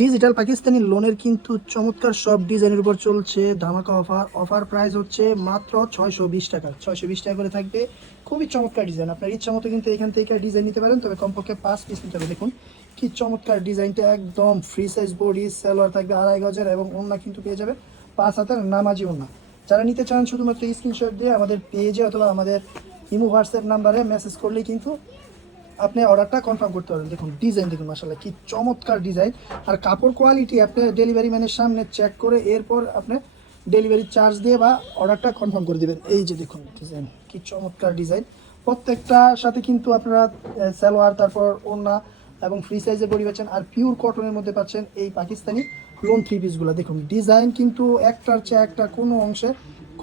Digital Pakistani লোনের কিন্তু চমৎকার সব ডিজাইনের উপর চলছে ধামাকা অফার। অফার প্রাইস হচ্ছে মাত্র 620 টাকা। 620 টাকা করে থাকবে। খুবই চমৎকার ডিজাইন, আপনার ইচ্ছা মতো কিন্তু এখান থেকে ডিজাইন নিতে পারেন, তবে কমপক্ষে 5 পিস নিতে হবে। দেখুন কি চমৎকার ডিজাইনটা, একদম ফ্রি সাইজ বডি, সালোয়ার থাকবে 2.5 গজের এবং ওড়না কিন্তু পেয়ে যাবে 5 হাতের নামাজি ওড়না। যারা নিতে চান শুধুমাত্র স্ক্রিনশট দিয়ে আমাদের পেজে অথবা আমাদের ইমো হোয়াটসঅ্যাপ নাম্বারে মেসেজ করলেই কিন্তু আপনি অর্ডারটা কনফার্ম করতে পারবেন। দেখুন ডিজাইন দেখুন, মাশাআল্লাহ কি চমৎকার ডিজাইন। আর কাপড় কোয়ালিটি আপনি ডেলিভারি ম্যানের সামনে চেক করে এরপর আপনি ডেলিভারি চার্জ দিয়ে বা অর্ডারটা কনফার্ম করে দিবেন। এই যে দেখুন ডিজাইন, কি চমৎকার ডিজাইন। প্রত্যেকটার সাথে কিন্তু আপনারা সালোয়ার, তারপর ওড়না এবং ফ্রি সাইজের বডি পাচ্ছেন। আর পিওর কটনের মধ্যে পাচ্ছেন এই পাকিস্তানি লোন 3 পিসগুলো। দেখুন ডিজাইন কিন্তু একটার চেয়ে একটা কোনো অংশে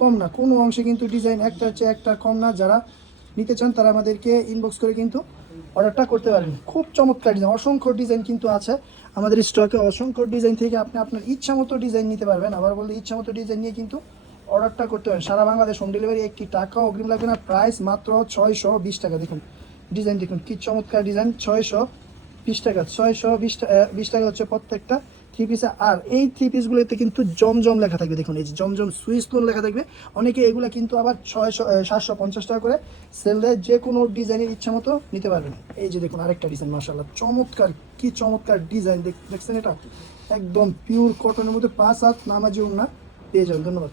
কম না, কোনো অংশে কিন্তু ডিজাইন একটার চেয়ে একটা কম না। যারা নিতে চান তারা আমাদেরকে ইনবক্স করে কিন্তু অর্ডারটা করতে পারেন। খুব চমৎকার ডিজাইন, অসংখ্য ডিজাইন কিন্তু আছে আমাদের স্টকে। অসংখ্য ডিজাইন থেকে আপনি আপনার ইচ্ছা মতো ডিজাইন নিতে পারবেন। আবার বলতে ইচ্ছা মতো ডিজাইন নিয়ে কিন্তু অর্ডারটা করতে পারেন। সারা বাংলাদেশ হোম ডেলিভারি, একটি টাকাও অগ্রিম লাগবে না। প্রাইস মাত্র 620 টাকা। দেখুন ডিজাইন দেখুন কি চমৎকার ডিজাইন, 620 টাকা। 620 টাকা হচ্ছে প্রত্যেকটা 3 পিসে। আর এই 3 পিসগুলোতে কিন্তু জমজম লেখা থাকবে। দেখুন এই যে জমজম সুইস লোন লেখা থাকবে। অনেকে এগুলো কিন্তু আবার 750 টাকা করে সেল দেয়। যে কোনো ডিজাইনের ইচ্ছা মতো নিতে পারবেন। এই যে দেখুন আরেকটা ডিজাইন, মাশাআল্লাহ চমৎকার, কি চমৎকার ডিজাইন। দেখছেন এটা একদম পিওর কটনের মধ্যে 5 হাত নামাজি ওড়না পেয়ে যাবেন। ধন্যবাদ।